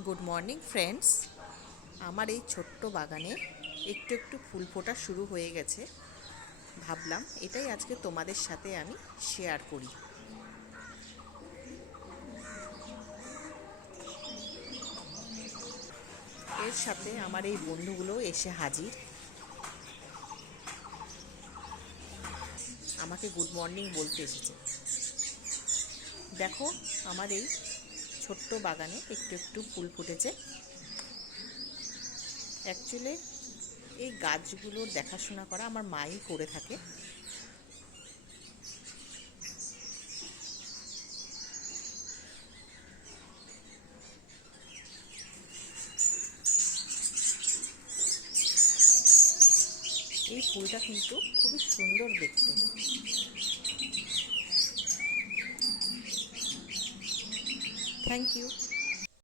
Good morning friends. আমার এই ছোট্ট বাগানে একটু একটু ফুল ফোটা শুরু হয়ে গেছে। ভাবলাম এটাই আজকে তোমাদের সাথে আমি শেয়ার করি। এর সাথে আমার এই বন্ধুগুলো এসে হাজির, আমাকে গুড মর্নিং বলতে এসেছে। দেখো, আমার এই ছোট্ট বাগানে একটু একটু ফুল ফুটেছে। অ্যাকচুয়ালি এই গাছগুলোর দেখাশোনা করা আমার মাই করে থাকে। এই ফুলটা কিন্তু খুবই সুন্দর দেখতে। Thank you.